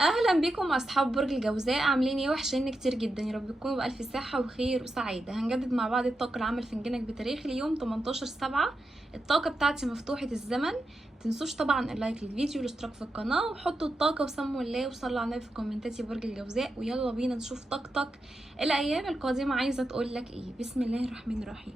اهلا بكم اصحاب برج الجوزاء، عاملين ايه؟ وحشين كتير جدا. يا رب تكونوا بالف صحه وخير وسعاده. هنجدد مع بعض الطاقه العامه لفنجانك بتاريخ اليوم 18/7. الطاقه بتاعتي مفتوحه الزمن. متنسوش طبعا اللايك للفيديو والاشتراك في القناه، وحطوا الطاقه وسموا الله وصلوا على النبي في كومنتات يا برج الجوزاء. ويلا بينا نشوف طاقتك الايام القادمه عايزه تقول لك ايه. بسم الله الرحمن الرحيم.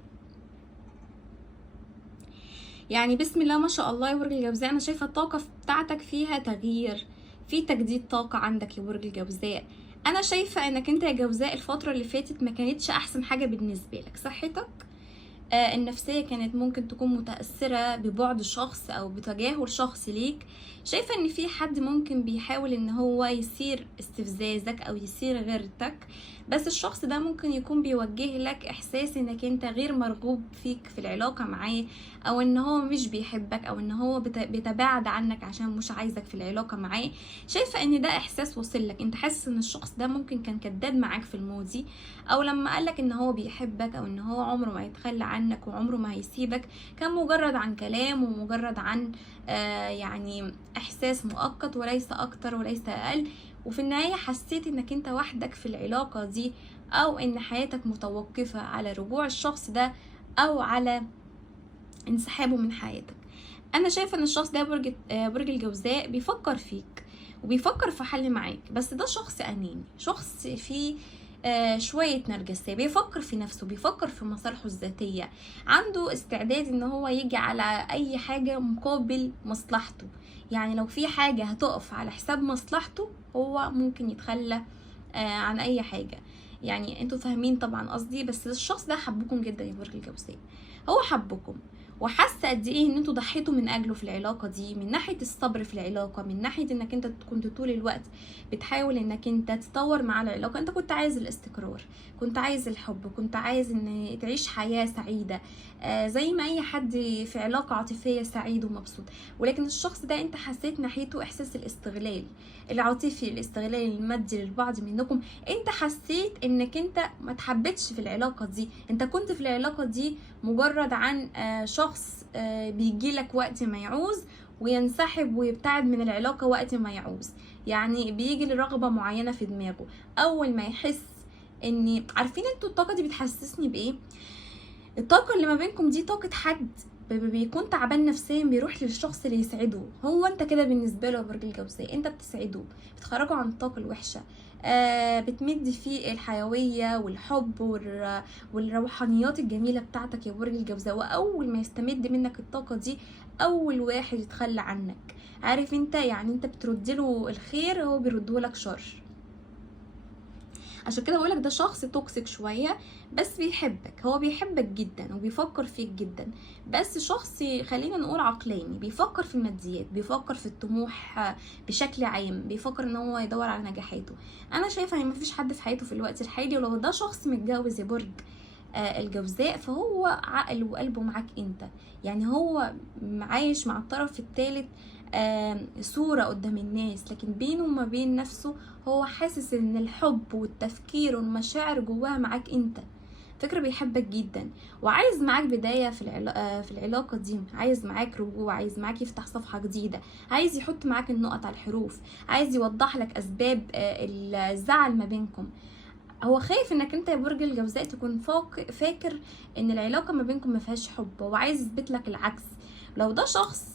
يعني بسم الله ما شاء الله يا برج الجوزاء، انا شايفه الطاقه بتاعتك فيها تغيير، في تجديد طاقه عندك يا برج الجوزاء. انا شايفه انك انت يا جوزاء الفتره اللي فاتت ما كانتش احسن حاجه بالنسبه لك. صحتك النفسية كانت ممكن تكون متأثرة ببعد شخص أو بتجاهل شخص ليك. شايفة ان في حد ممكن بيحاول ان هو يثير استفزازك او يثير غيرتك، بس الشخص ده ممكن يكون بيوجه لك احساس انك انت غير مرغوب فيك في العلاقة معاه، او ان هو مش بيحبك، او ان هو بيتباعد عنك عشان مش عايزك في العلاقة معاه. شايفة ان ده احساس وصل لك، انت حاسس ان الشخص ده ممكن كان كذاب معاك في الماضي، او لما قالك ان هو بيحبك او ان هو عمره ما يتخلى عنك وعمره ما هيسيبك، كان مجرد عن كلام ومجرد عن يعني احساس مؤقت وليس اكتر وليس اقل. وفي النهاية حسيت انك انت وحدك في العلاقة دي، او ان حياتك متوقفة على رجوع الشخص ده او على انسحابه من حياتك. انا شايفه ان الشخص ده برج الجوزاء بيفكر فيك وبيفكر في حل معاك، بس ده شخص اناني، شخص فيه شوية نرجسية، بيفكر في نفسه، بيفكر في مصالحه الذاتية، عنده استعداد ان هو يجي على اي حاجة مقابل مصلحته. يعني لو في حاجة هتقف على حساب مصلحته هو ممكن يتخلى عن اي حاجة. يعني انتوا فاهمين طبعا قصدي. بس الشخص ده حبكم جدا يا برج الجوزاء، هو حبكم وحاسه قد ايه ان انتوا ضحيتوا من اجله في العلاقه دي، من ناحيه الصبر في العلاقه، من ناحيه انك انت كنت طول الوقت بتحاول انك انت تطور مع العلاقه. انت كنت عايز الاستقرار، كنت عايز الحب، كنت عايز ان تعيش حياه سعيده زي ما اي حد في علاقه عاطفيه سعيد ومبسوط. ولكن الشخص ده انت حسيت ناحيته احساس الاستغلال العاطفي، الاستغلال المادي للبعض منكم. انت حسيت انك انت ما تحبتش في العلاقه دي، انت كنت في العلاقه دي مجرد عن شخص بيجيلك وقت ما يعوز وينسحب ويبتعد من العلاقة وقت ما يعوز. يعني بيجي لرغبة معينة في دماغه، أول ما يحس ان عارفين انتوا الطاقة دي بتحسسني بايه؟ الطاقة اللي ما بينكم دي طاقة حد بيكون تعبان نفسيا بيروح للشخص اللي يسعده. هو انت كده بالنسبه له يا برج الجوزاء، انت بتسعده، بتخرجه عن الطاقه الوحشه، بتمد فيه الحيويه والحب والروحانيات الجميله بتاعتك يا برج الجوزاء. واول ما يستمد منك الطاقه دي اول واحد يتخلى عنك. عارف انت يعني انت بتردله الخير هو بيردهولك شر. عشان كده بقولك ده شخص توكسيك شويه، بس بيحبك، هو بيحبك جدا وبيفكر فيك جدا، بس شخص خلينا نقول عقلاني، بيفكر في الماديات، بيفكر في الطموح بشكل عام، بيفكر ان هو يدور على نجاحاته. انا شايفه ان مفيش حد في حياته في الوقت الحالي، ولو ده شخص متجوز يا برج الجوزاء فهو عقل وقلبه معاك انت. يعني هو عايش مع الطرف الثالث صورة قدام الناس، لكن بينه وما بين نفسه هو حاسس ان الحب والتفكير والمشاعر جواها معاك انت. فكرة بيحبك جدا وعايز معاك بداية في العلاقة دي، عايز معاك رجوع، عايز معاك يفتح صفحة جديدة، عايز يحط معاك النقط على الحروف، عايز يوضح لك أسباب الزعل ما بينكم. هو خايف انك انت يا برج الجوزاء تكون فاكر ان العلاقة ما بينكم ما فيهاش حب، هو عايز يثبت لك العكس. لو ده شخص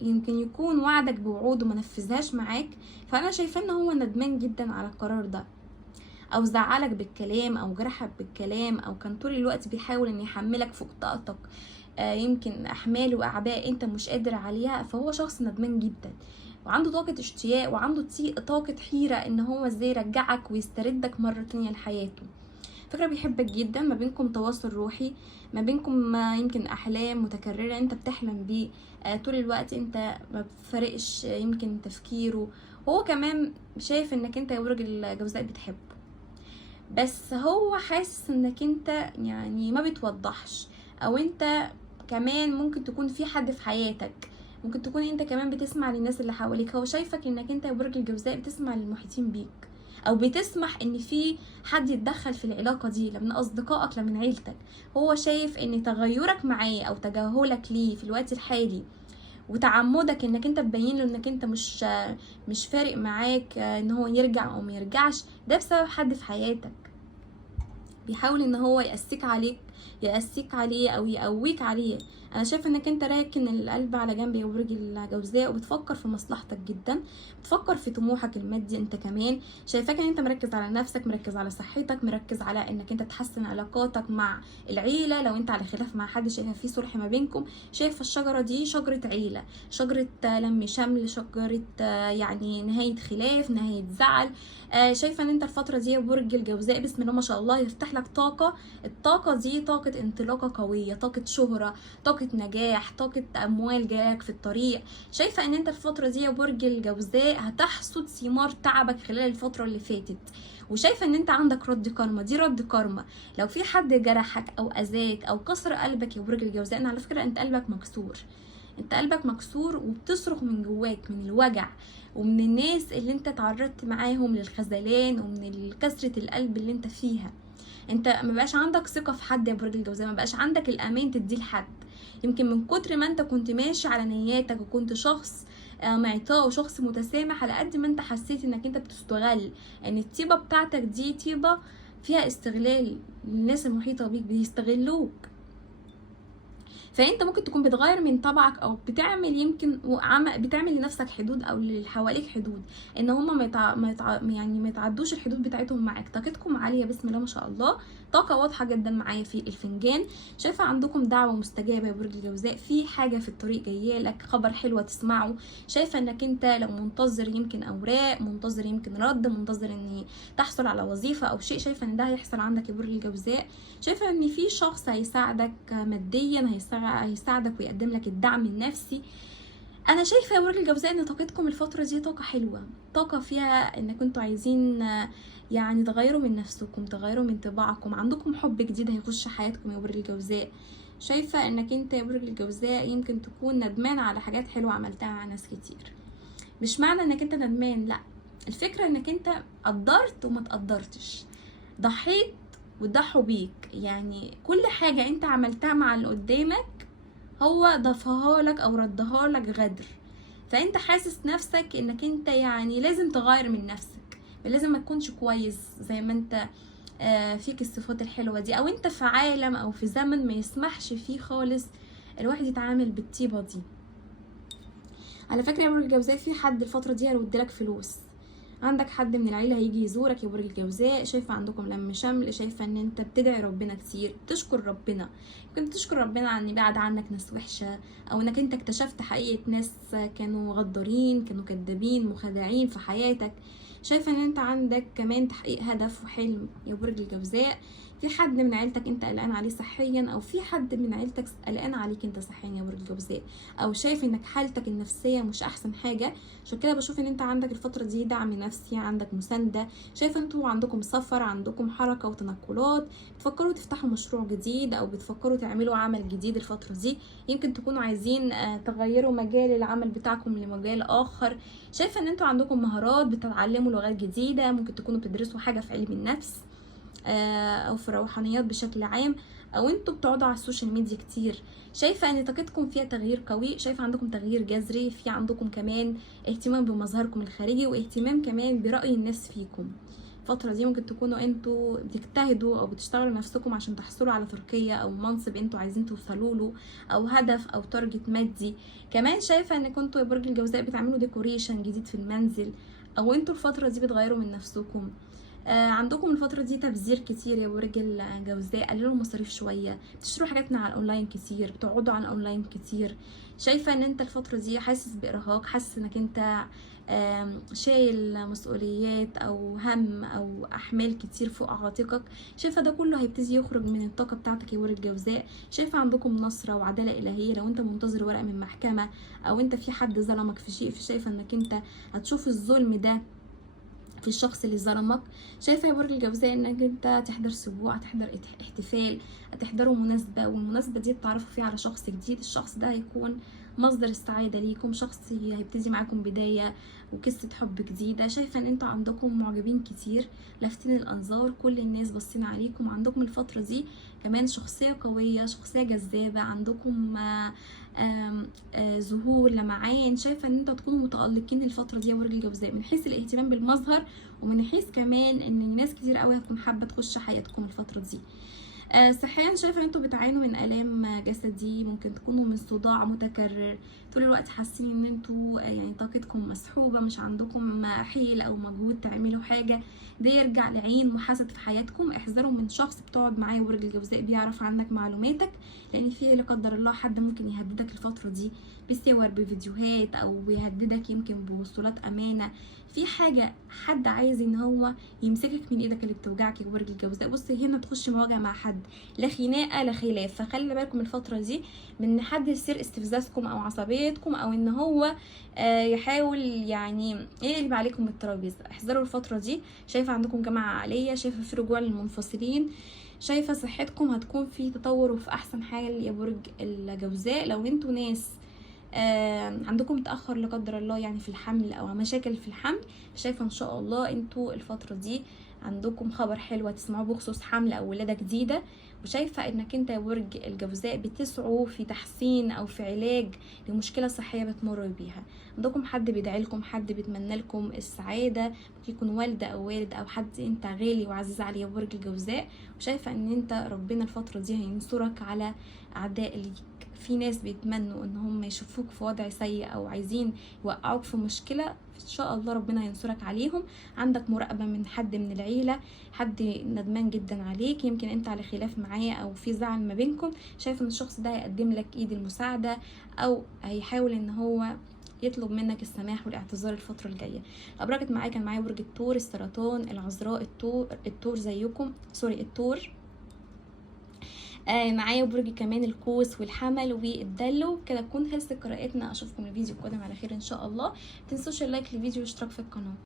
يمكن يكون وعدك بوعود وما نفذهاش معاك، فانا شايفه ان هو ندمان جدا على القرار ده، او زعلك بالكلام او جرحك بالكلام، او كان طول الوقت بيحاول ان يحملك فوق طاقتك يمكن احمال واعباء انت مش قادر عليها. فهو شخص ندمان جدا وعنده طاقة اشتياق وعنده طاقة حيرة ان هو ازاي يرجعك ويستردك مرة تانية لحياته. فكرة بيحبك جدا، ما بينكم تواصل روحي، ما بينكم يمكن احلام متكررة انت بتحلم بيه طول الوقت، انت ما بتفرقش يمكن تفكيره. هو كمان شايف انك انت يا برج الجوزاء بتحبه، بس هو حاسس انك انت يعني ما بتوضحش، او انت كمان ممكن تكون في حد في حياتك، ممكن تكون انت كمان بتسمع للناس اللي حواليك. هو شايفك انك انت يا برج الجوزاء بتسمع للمحيطين بيك، او بتسمح ان في حد يتدخل في العلاقة دي، لا من اصدقائك لا من عيلتك. هو شايف ان تغيرك معاه او تجاهلك ليه في الوقت الحالي وتعمدك انك انت تبين له انك انت مش فارق معاك ان هو يرجع او ما يرجعش، ده بسبب حد في حياتك بيحاول ان هو يقسيك عليه او يقويك عليه. انا شايفه انك انت راكن القلب على جنب يا برج الجوزاء، وبتفكر في مصلحتك جدا، بتفكر في طموحك المادي. انت كمان شايفاك ان انت مركز على نفسك، مركز على صحتك، مركز على انك انت تحسن علاقاتك مع العيله. لو انت على خلاف مع حد شايفه في صلح ما بينكم، شايفه الشجره دي شجره عيله، شجره لم شمل، شجره يعني نهايه خلاف، نهايه زعل. شايفه ان انت الفتره دي يا برج الجوزاء بسم الله ما شاء الله يفتح لك طاقه. الطاقه دي طاقه انطلاقه قويه، طاقه شهره، طاقه نجاح، طاقه اموال جايلك في الطريق. شايفه ان انت الفتره دي يا برج الجوزاء هتحصد ثمار تعبك خلال الفتره اللي فاتت. وشايفه ان انت عندك رد كارما، دي رد كارما. لو في حد جرحك او اذاك او كسر قلبك يا برج الجوزاء، انا على فكره انت قلبك مكسور، انت قلبك مكسور وبتصرخ من جواك من الوجع ومن الناس اللي انت تعرضت معاهم للخذلان ومن كسرة القلب اللي انت فيها. انت مبقاش عندك ثقة في حد يا برج الجوزاء، مبقاش عندك الامان تديه لحد. يمكن من كتر ما انت كنت ماشي على نياتك وكنت شخص معطاء وشخص متسامح، على قد ما انت حسيت انك انت بتستغل، ان الطيبة بتاعتك دي طيبة فيها استغلال للناس المحيطة بيك، بيستغلوك. فانت ممكن تكون بتغير من طبعك او بتعمل يمكن بتعمل لنفسك حدود او اللي حواليك حدود، ان هما يعني ما يتعدوش الحدود بتاعتهم معاك. طاقتكم عاليه بسم الله ما شاء الله، طاقه واضحه جدا معايا في الفنجان. شايفه عندكم دعوه مستجابه يا برج الجوزاء، في حاجه في الطريق جايه لك، خبر حلو تسمعه. شايفه انك انت لو منتظر يمكن اوراق، منتظر يمكن رد، منتظر ان تحصل على وظيفه او شيء، شايفه ان ده هيحصل عندك يا برج الجوزاء. شايفه ان في شخص هيساعدك ماديا، هيساعدك ويقدم لك الدعم النفسي. انا شايفه يا برج الجوزاء ان طاقتكم الفتره دي طاقه حلوه، طاقه فيها انكم انتوا عايزين يعني تغيروا من نفسكم، تغيروا من طباعكم، عندكم حب جديد هيخش حياتكم يا برج الجوزاء. شايفه انك انت يا برج الجوزاء يمكن تكون ندمان على حاجات حلوه عملتها مع ناس كتير. مش معنى انك انت ندمان، لا، الفكره انك انت قدرت وما تقدرتش، ضحيت وضحوا بيك. يعني كل حاجة انت عملتها مع اللي قدامك هو ضافها لك او ردها لك غدر، فانت حاسس نفسك انك انت يعني لازم تغير من نفسك، لازم ما تكونش كويس زي ما انت فيك الصفات الحلوة دي، او انت في عالم او في زمن ما يسمحش فيه خالص الواحد يتعامل بالطيبة دي. على فكرة يا برج الجوزاء في حد الفترة دي هيرد لك فلوس، عندك حد من العيله هيجي يزورك يا برج الجوزاء. شايفه عندكم لم شمل، شايفه ان انت بتدعي ربنا كتير، تشكر ربنا، يمكن تشكر ربنا عن بعد عنك ناس وحشه، او انك انت اكتشفت حقيقه ناس كانوا غدارين، كانوا كدابين، مخادعين في حياتك. شايفه ان انت عندك كمان تحقيق هدف وحلم يا برج الجوزاء. في حد من عيلتك انت قلقان عليه صحيا، او في حد من عيلتك قلقان عليك انت صحيا يا برج الجوزاء، او شايف انك حالتك النفسيه مش احسن حاجه. عشان كده بشوف ان انت عندك الفتره دي دعم نفسي، عندك مسانده. شايفه انتوا عندكم سفر، عندكم حركه وتنقلات، بتفكروا تفتحوا مشروع جديد او بتفكروا تعملوا عمل جديد الفتره دي. يمكن تكونوا عايزين تغيروا مجال العمل بتاعكم لمجال اخر. شايفه ان انتوا عندكم مهارات، بتتعلموا لغات جديده، ممكن تكونوا بتدرسوا حاجه في علم النفس او في الروحانيات بشكل عام، او انتوا بتقعدوا على السوشيال ميديا كتير. شايفه ان طاقتكم فيها تغيير قوي، شايفه عندكم تغيير جذري، في عندكم كمان اهتمام بمظهركم الخارجي، واهتمام كمان برأي الناس فيكم. الفتره دي ممكن تكونوا انتوا بتجتهدوا او بتشتغلوا نفسكم عشان تحصلوا على ترقيه او منصب انتوا عايزين توصلوا له، او هدف او تارجت مادي. كمان شايفه ان كنتوا يا برج الجوزاء بتعملوا ديكوريشن جديد في المنزل، او انتوا الفتره دي بتغيروا من نفسكم. عندكم الفترة دي تبذير كتير يا برج الجوزاء، قللوا المصاريف شوية، بتشتروا حاجات من على الاونلاين كتير، بتقعدوا على الاونلاين كتير. شايفة ان انت الفترة دي حاسس بإرهاق، حاسس انك انت شايل مسؤوليات او هم او احمال كتير فوق عاتقك. شايفة ده كله هيبتدي يخرج من الطاقة بتاعتك يا برج الجوزاء. شايفة عندكم نصرة وعدالة إلهية، لو انت منتظر ورقة من محكمة او انت في حد ظلمك في شيء، شايفة انك انت هتشوف الظلم ده في الشخص اللي ظلمك. شايفه يا برج الجوزاء انك انت تحضر سبوع، تحضر احتفال، تحضروا مناسبه، والمناسبه دي تتعرفوا فيها على شخص جديد. الشخص ده هيكون مصدر السعاده ليكم، شخص هيبتدي معاكم بدايه وقصه حب جديده. شايفه ان انتوا عندكم معجبين كتير لافتين الانظار، كل الناس باصين عليكم. عندكم الفتره دي كمان شخصيه قويه، شخصيه جذابه، عندكم ظهور لمعان. شايفه ان انتوا تكونوا متالقين الفتره دي يا برج الجوزاء، من حيث الاهتمام بالمظهر، ومن حيث كمان ان ناس كتير قوي هتكون حابه تخش حياتكم الفتره دي. صحيا شايفه ان انتوا بتعانوا من الام جسدي، ممكن تكونوا من صداع متكرر طول الوقت، حاسين ان انتوا يعني طاقتكم مسحوبه، مش عندكم حيل او مجهود تعملوا حاجه. ده يرجع لعين وحسد في حياتكم. احذروا من شخص بتقعد معاه برج الجوزاء بيعرف عنك معلوماتك، لان في لا قدر الله حد ممكن يهددك الفتره دي بصور بفيديوهات، او بيهددك يمكن بوصولات امانه في حاجه. حد عايز ان هو يمسكك من ايدك اللي بتوجعك يا برج الجوزاء. بصي هنا تخش مواجهه مع حد، لا خناقه لا خلاف، فخلي بالكم الفتره دي من ان حد يصير استفزازكم او عصبيتكم، او ان هو يحاول يعني يقلب عليكم من الترابيزه. احذروا الفتره دي. شايفه عندكم جماعه عائليه، شايفه في رجوع للمنفصلين، شايفه صحتكم هتكون في تطور وفي احسن حال يا برج الجوزاء. لو انتوا ناس عندكم تاخر لا قدر الله يعني في الحمل او مشاكل في الحمل، شايفه ان شاء الله انتوا الفتره دي عندكم خبر حلو تسمعوه بخصوص حمل او ولاده جديده. وشايفه انك انت يا برج الجوزاء بتسعوا في تحسين او في علاج لمشكله صحيه بتمر بيها. عندكم حد بيدعي لكم، حد بيتمنى لكم السعاده، ممكن يكون والده او والد او حد انت غالي وعزيز عليه يا برج الجوزاء. وشايفه ان انت ربنا الفتره دي هينصرك على اعداء ليك. في ناس بيتمنوا ان هم يشوفوك في وضع سيء او عايزين يوقعوك في مشكله، ان شاء الله ربنا هينصرك عليهم. عندك مراقبه من حد من العيله، حد ندمان جدا عليك، يمكن انت على خلاف معاه او في زعل ما بينكم. شايف ان الشخص ده هيقدم لك ايد المساعده، او هيحاول ان هو يطلب منك السماح والاعتذار الفتره الجايه. الابراج كانت معايا، كان معايا برج الثور، السرطان، العذراء، الثور زيكم، سوري الثور. معايا برج كمان القوس والحمل والدلو. كده تكون خلصت قراءتنا. اشوفكم الفيديو القادم على خير ان شاء الله. متنسوش اللايك للفيديو والاشتراك في القناه.